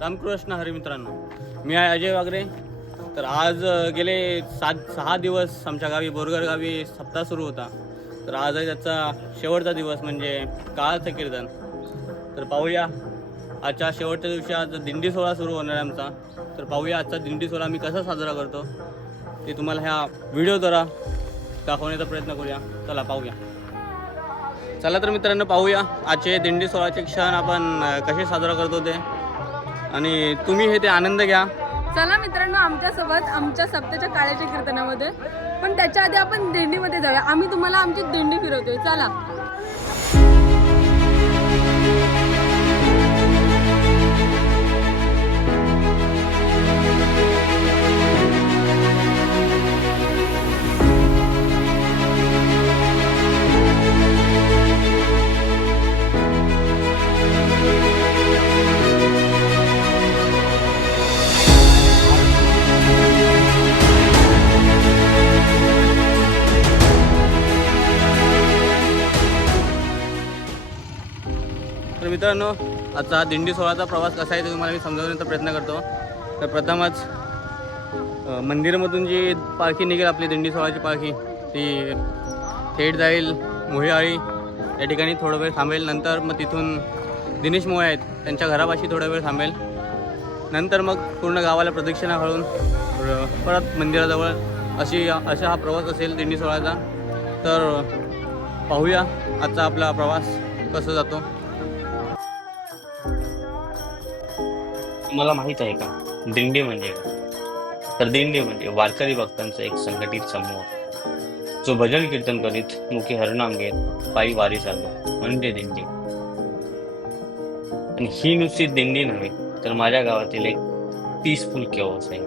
रामकृष्ण हरी मित्रांनो, मी आहे अजय वागरे. तर आज गेले 6 दिवस आमच्या गावी बोरगर गावी सप्ताह सुरू होता. तर आज आहे त्याचा शेवटचा दिवस म्हणजे काळाचं कीर्तन. तर पाहूया आजच्या शेवटच्या दिवशी आज दिंडी सोहळा सुरू होणार आहे आमचा. तर पाहूया आजचा दिंडी सोहळा मी कसा साजरा करतो ते तुम्हाला ह्या व्हिडिओद्वारा दाखवण्याचा प्रयत्न करूया. चला पाहूया. चला तर मित्रांनो पाहूया आजचे दिंडी सोहळ्याचे क्षण आपण कसे साजरा करतो ते, आणि तुम्ही हे ते आनंद घ्या. चला मित्रांनो आमच्यासोबत आमच्या सप्त्याच्या काळाच्या कीर्तनामध्ये. पण त्याच्या आधी आपण दिंडीमध्ये जाऊया. आम्ही तुम्हाला आमची दिंडी फिरवतोय. चला. तर मित्रांनो आजचा दिंडी सोहळ्याचा प्रवास कसा आहे ते तुम्हाला मी समजावण्याचा प्रयत्न करतो. तर प्रथमच मंदिरामधून जी पालखी निघेल, आपली दिंडी सोहळ्याची पालखी, ती थेट जाईल मोहियाळी या ठिकाणी थोडा वेळ थांबेल. नंतर मग तिथून दिनेश मोळे आहेत त्यांच्या घरापाशी थोडा वेळ थांबेल. नंतर मग पूर्ण गावाला प्रदक्षिणा घालून परत मंदिराजवळ असा हा प्रवास असेल दिंडी सोहळ्याचा. तर पाहूया आजचा आपला प्रवास कसा जातो. तुम्हाला माहीत आहे का दिंडी म्हणजे काय? तर दिंडी म्हणजे वारकरी भक्तांचा एक संघटित समूह जो भजन कीर्तन करीत मुखी हरनाम घेत पायी वारी चालतो म्हणजे दिंडी. आणि ही नुसती दिंडी नव्हे तर माझ्या गावातील एक पीसफुल केओस आहे.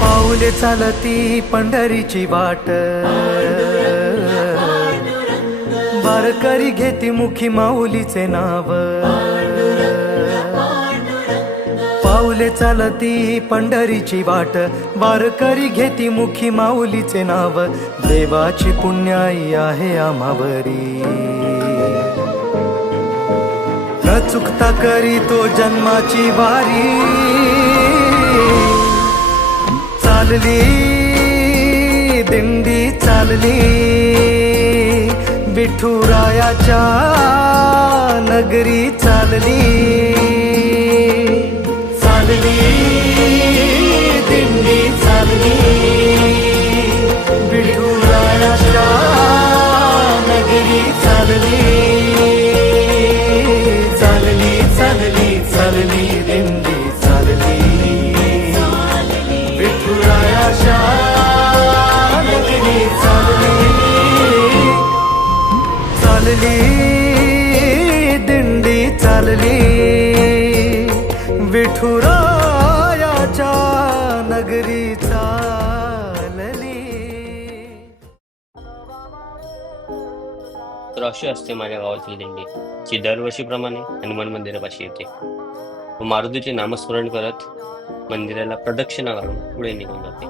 पाऊले चालती पंढरीची वाट, वारकरी घेती मुखी माऊलीचे नाव. पाऊले चालती पंढरीची वाट, वारकरी घेती मुखी माऊलीचे नाव. देवाची पुण्याई आहे आम्हावरी, न चुकता करी तो जन्माची वारी. चालली दिंडी चालली विठुरायाच्या नगरी चालली चालली दिंडी चालली विठुरायाच्या नगरी चालली चालली चालली चालली दिंडी चालली विठुरायाच्या नगरी चालली चालली दिंडी चालली विठुरायाच्या नगरी चालली. तर अशी असते माझ्या गावातील दिंडी जी दरवर्षीप्रमाणे हनुमान मंदिरापाशी येते व मारुतीचे नामस्मरण करत मंदिराला प्रदक्षिणा घालून पुढे निघून जाते.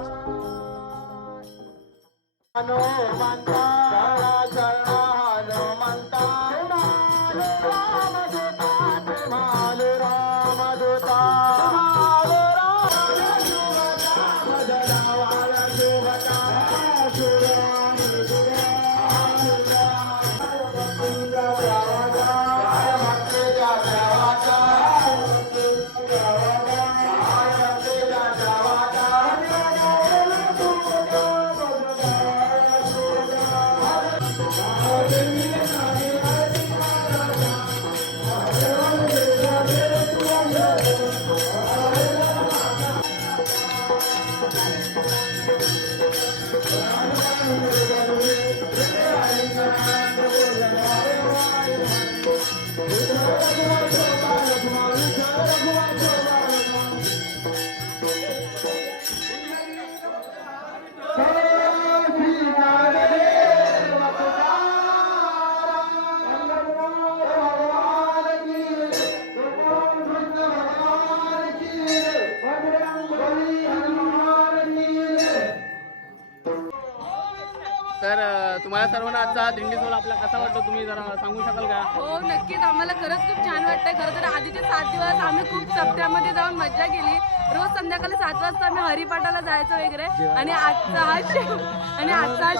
तर तुम्हाला सर्वांना आजचा दिंडी सोहळा आपला कसा वाटतो तुम्ही जरा सांगू शकाल का? हो नक्कीच, आम्हाला खरंच खूप छान वाटतंय. खरं तर आधीचे 7 दिवस आम्ही खूप सप्त्यामध्ये जाऊन मज्जा केली. रोज संध्याकाळी 7 वाजता आम्ही हरिपाठाला जायचं वगैरे आणि आजचा हा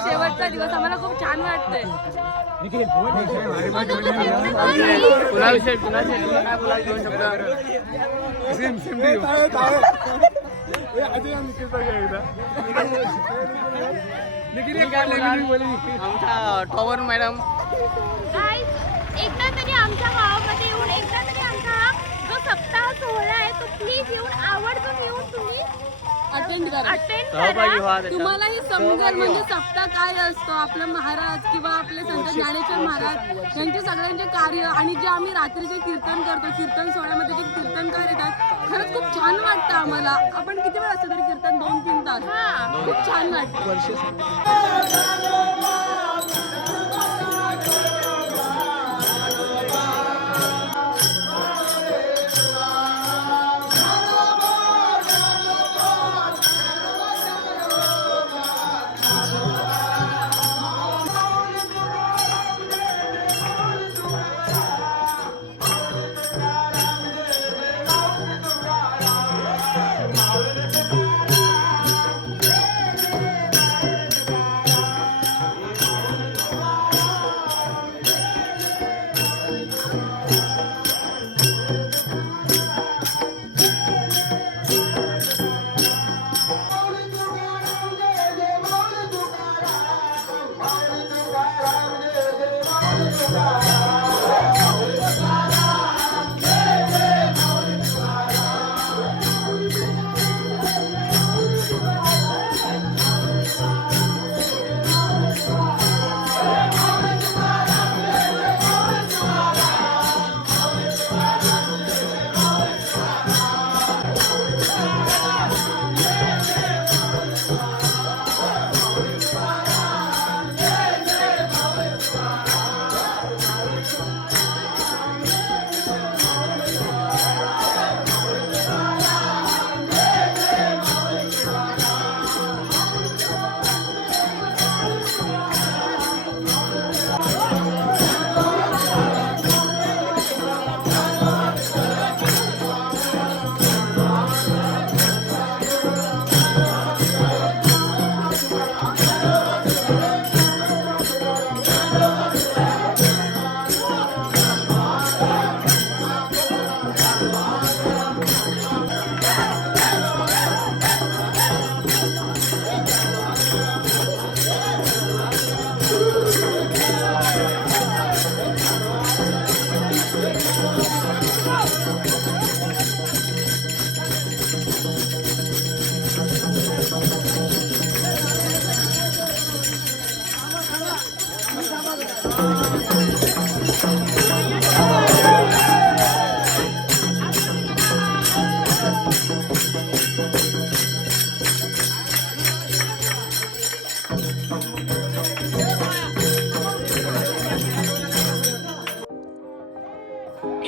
शेवटचा दिवस आम्हाला खूप छान वाटतंय. कुणाविषयी काय बोलायचं 2 शब्द? आमच्या टॉवर मॅडम एकदा तरी आमच्या गावामध्ये येऊन एकदा तरी आमचा हा जो सप्ताह सोहळा आहे तो प्लीज येऊन आवर्जून येऊन तुम्ही अटेंड करा. सहभागी व्हा. तुम्हालाही समजेल म्हणजे सप्ताह काय असतो. आपलं महाराज किंवा आपले संत ज्ञानेश्वर महाराज यांचे सगळ्यांचे कार्य आणि जे आम्ही रात्रीचे कीर्तन करतो, कीर्तन सोहळ्यामध्ये जे कीर्तनकार येतात खरंच खूप छान वाटतं आम्हाला. आपण किती वेळ असतो तरी कीर्तन 2-3 तास खूप छान वाटतं.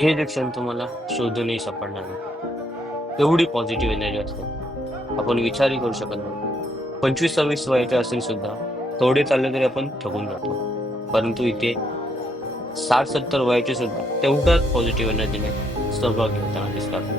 हे जे क्षण तुम्हाला शोधूनही सापडणार नाही. एवढी पॉझिटिव्ह एनर्जी असते, आपण विचारही करू शकत नाही. 25-26 वयाचे असेल सुद्धा थोडे चालले तरी आपण थकून जातो, परंतु इथे 60-70 वयाचे सुद्धा तेवढ्याच पॉझिटिव्ह एनर्जीने सहभाग घेताना दिसतात.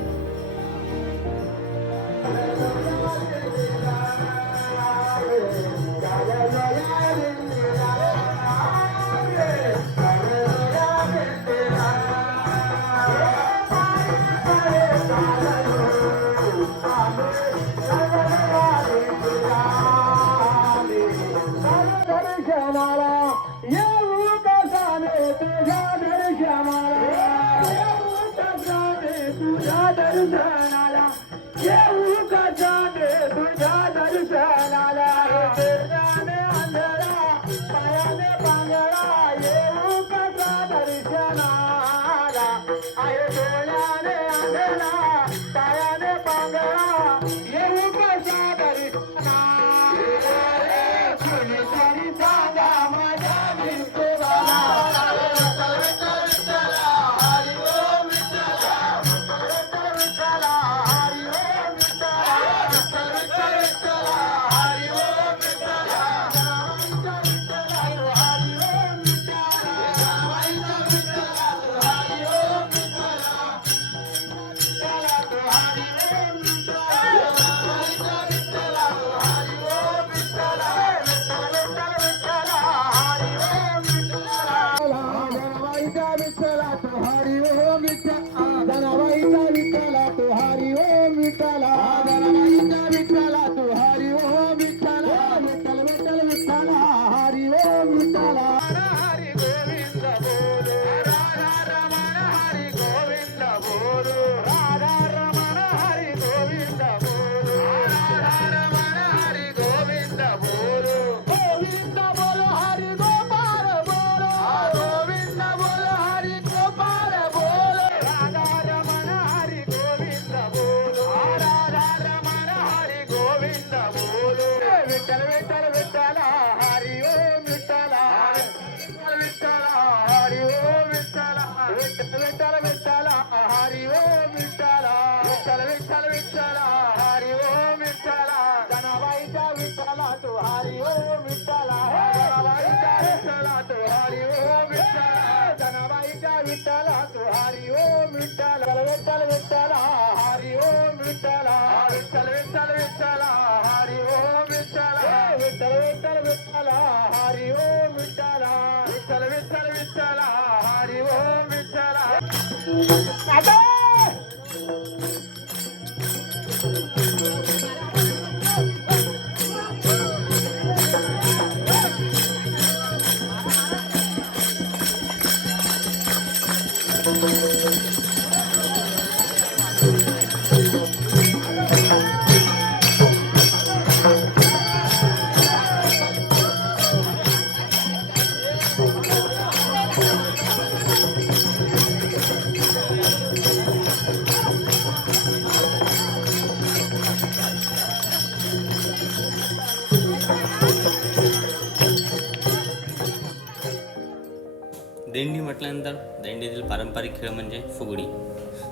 दिंडी म्हटल्यानंतर दिंडीतील पारंपरिक खेळ म्हणजे फुगडी.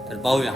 तर पाहूया.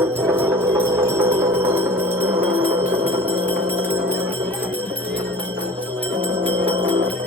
आहे